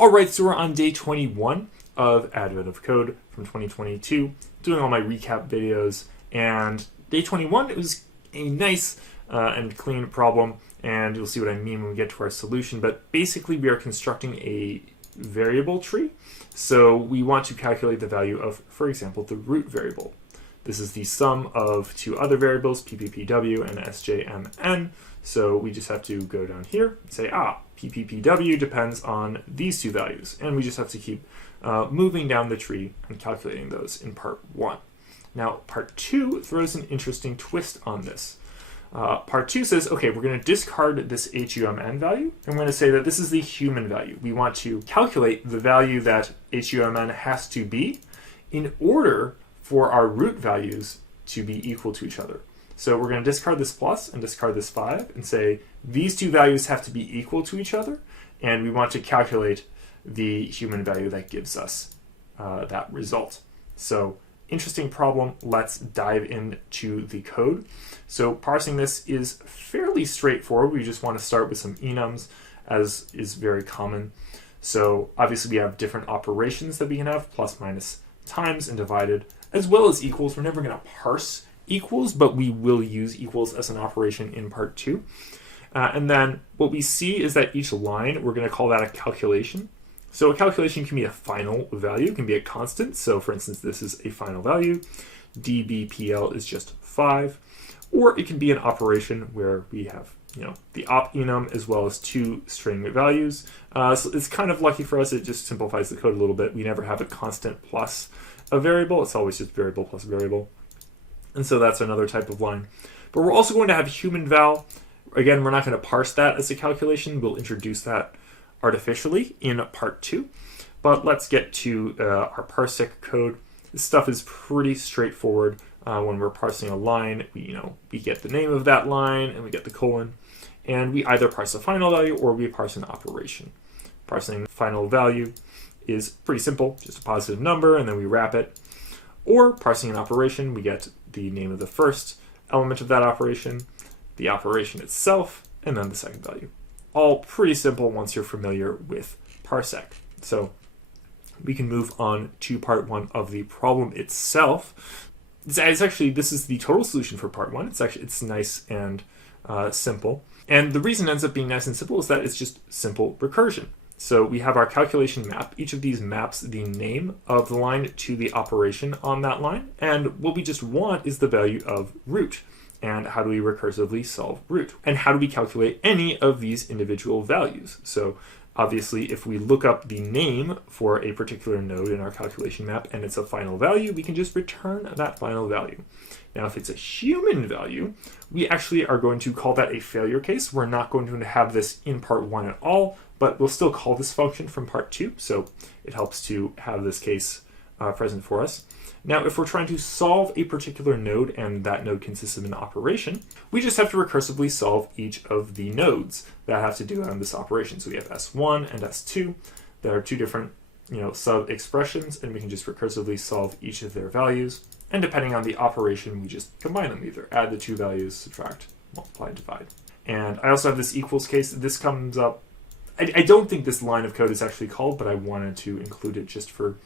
All right, so we're on day 21 of Advent of Code from 2022, doing all my recap videos. And day 21, it was a nice and clean problem, and you'll see what I mean when we get to our solution. But basically, we are constructing a variable tree. So we want to calculate the value of, for example, the root variable. This is the sum of two other variables, pppw and sjmn. So we just have to go down here and say, pppw depends on these two values. And we just have to keep moving down the tree and calculating those in part 1. Now, part 2 throws an interesting twist on this. Part 2 says, okay, we're going to discard this humn value, and we're going to say that this is the human value. We want to calculate the value that humn has to be in order for our root values to be equal to each other. So we're going to discard this plus and discard this 5 and say these two values have to be equal to each other, and we want to calculate the human value that gives us that result. So interesting problem. Let's dive into the code. So parsing this is fairly straightforward. We just want to start with some enums, as is very common. So obviously we have different operations that we can have, plus, minus, times, and divided, as well as equals. We're never going to parse equals, but we will use equals as an operation in part 2. And then what we see is that each line, we're going to call that a calculation. So a calculation can be a final value, can be a constant. So for instance, this is a final value. dbpl is just 5. Or it can be an operation where we have, the op enum as well as two string values. So it's kind of lucky for us. It just simplifies the code a little bit. We never have a constant plus a variable. It's always just variable plus variable. And so that's another type of line. But we're also going to have human val. Again, we're not going to parse that as a calculation. We'll introduce that artificially in part 2. But let's get to our parsec code. This stuff is pretty straightforward. When we're parsing a line, we get the name of that line and we get the colon. And we either parse a final value or we parse an operation. Parsing final value is pretty simple, just a positive number, and then we wrap it. Or parsing an operation, we get the name of the first element of that operation, the operation itself, and then the second value. All pretty simple once you're familiar with parsec. So we can move on to part 1 of the problem itself. It's actually, this is the total solution for part 1. It's nice and simple. And the reason it ends up being nice and simple is that it's just simple recursion. So we have our calculation map. Each of these maps the name of the line to the operation on that line. And what we just want is the value of root. And how do we recursively solve root? And how do we calculate any of these individual values? So obviously, if we look up the name for a particular node in our calculation map and it's a final value, we can just return that final value. Now, if it's a human value, we actually are going to call that a failure case. We're not going to have this in part 1 at all, but we'll still call this function from part 2. So it helps to have this case present for us. Now, if we're trying to solve a particular node and that node consists of an operation, we just have to recursively solve each of the nodes that have to do on this operation. So we have S1 and S2. There are two different, sub-expressions, and we can just recursively solve each of their values. And depending on the operation, we just combine them, either add the two values, subtract, multiply, divide. And I also have this equals case. This comes up. I don't think this line of code is actually called, but I wanted to include it just for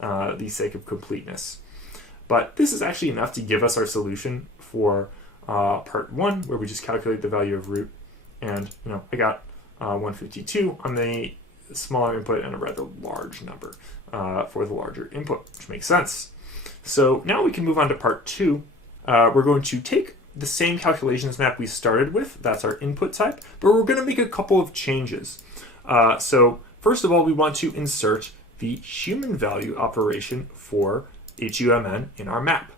the sake of completeness. But this is actually enough to give us our solution for part 1, where we just calculate the value of root. And I got 152 on the smaller input and a rather large number for the larger input, which makes sense. So now we can move on to part 2. We're going to take the same calculations map we started with. That's our input type, but we're going to make a couple of changes. So first of all, we want to insert the human value operation for humn in our map.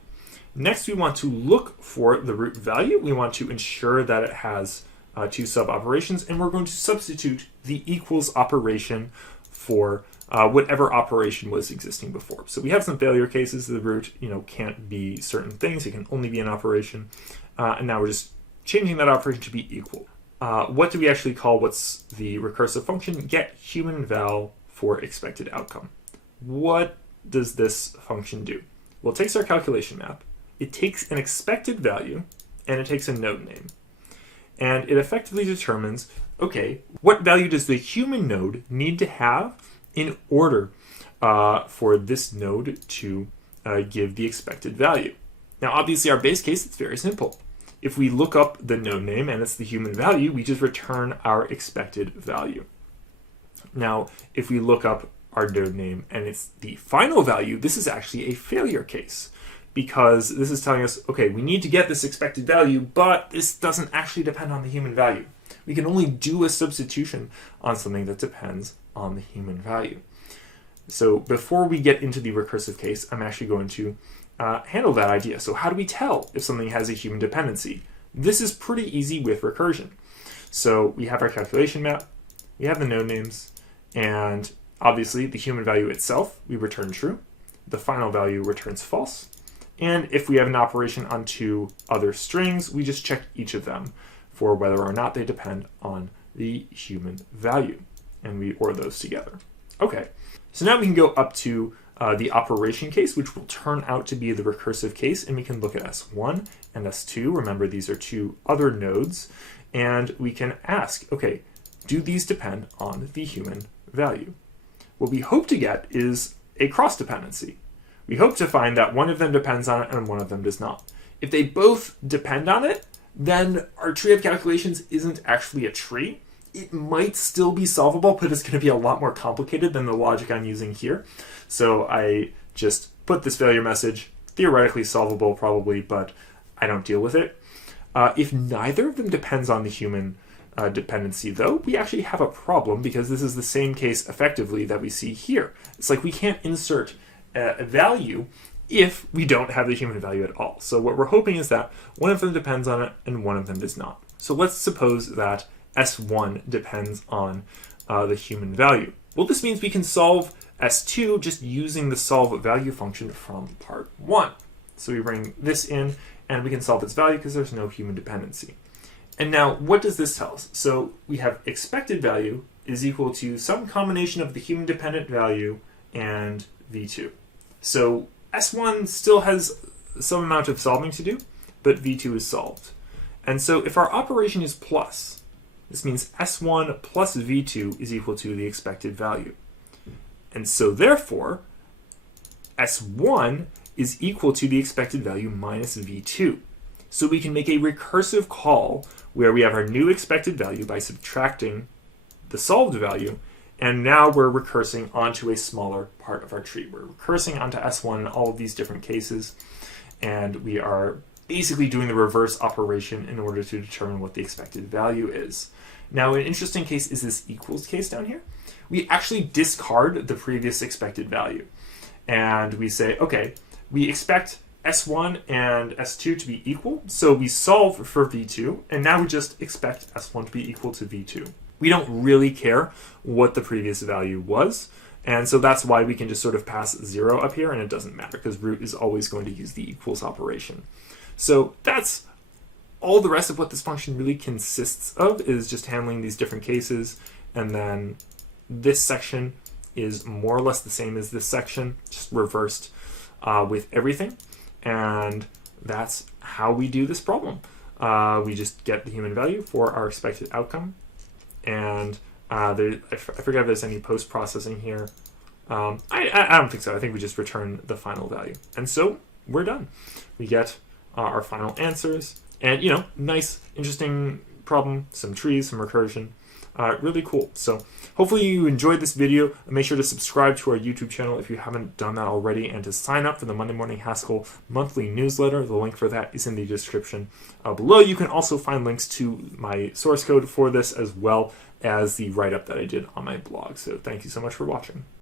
Next, we want to look for the root value. We want to ensure that it has two sub-operations, and we're going to substitute the equals operation for whatever operation was existing before. So we have some failure cases. The root can't be certain things. It can only be an operation. And now we're just changing that operation to be equal. What do we actually call what's the recursive function? Get human val for expected outcome. What does this function do? Well, it takes our calculation map, it takes an expected value, and it takes a node name. And it effectively determines, okay, what value does the human node need to have in order for this node to give the expected value? Now, obviously, our base case, it's very simple. If we look up the node name and it's the human value, we just return our expected value. Now, if we look up our node name and it's the final value, this is actually a failure case, because this is telling us, okay, we need to get this expected value, but this doesn't actually depend on the human value. We can only do a substitution on something that depends on the human value. So before we get into the recursive case, I'm actually going to handle that idea. So how do we tell if something has a human dependency? This is pretty easy with recursion. So we have our calculation map, we have the node names, and obviously the human value itself, we return true. The final value returns false. And if we have an operation on two other strings, we just check each of them for whether or not they depend on the human value. And we OR those together. Okay, so now we can go up to the operation case, which will turn out to be the recursive case, and we can look at S1 and S2. Remember, these are two other nodes, and we can ask, okay, do these depend on the human value? What we hope to get is a cross-dependency. We hope to find that one of them depends on it and one of them does not. If they both depend on it, then our tree of calculations isn't actually a tree. It might still be solvable, but it's going to be a lot more complicated than the logic I'm using here. So I just put this failure message, theoretically solvable probably, but I don't deal with it. If neither of them depends on the human dependency, though, we actually have a problem, because this is the same case effectively that we see here. It's like we can't insert a value if we don't have the human value at all. So what we're hoping is that one of them depends on it and one of them does not. So let's suppose that S1 depends on the human value. Well, this means we can solve S2 just using the solve value function from part 1. So we bring this in and we can solve its value because there's no human dependency. And now what does this tell us? So we have expected value is equal to some combination of the human dependent value and V2. So S1 still has some amount of solving to do, but V2 is solved. And so if our operation is plus, this means S1 plus V2 is equal to the expected value. And so therefore, S1 is equal to the expected value minus V2. So we can make a recursive call where we have our new expected value by subtracting the solved value, and now we're recursing onto a smaller part of our tree. We're recursing onto S1 in all of these different cases, and we are basically doing the reverse operation in order to determine what the expected value is. Now, an interesting case is this equals case down here. We actually discard the previous expected value, and we say, okay, we expect S1 and S2 to be equal, so we solve for V2, and now we just expect S1 to be equal to V2. We don't really care what the previous value was, and so that's why we can just sort of pass 0 up here, and it doesn't matter, because root is always going to use the equals operation. So that's all the rest of what this function really consists of, is just handling these different cases, and then this section is more or less the same as this section, just reversed with everything. And that's how we do this problem. We just get the human value for our expected outcome. And I forget if there's any post-processing here. I don't think so. I think we just return the final value. And so we're done. We get our final answers. And, nice, interesting problem, some trees, some recursion. Really cool. So hopefully you enjoyed this video. Make sure to subscribe to our YouTube channel if you haven't done that already, and to sign up for the Monday Morning Haskell monthly newsletter. The link for that is in the description below. You can also find links to my source code for this, as well as the write-up that I did on my blog. So thank you so much for watching.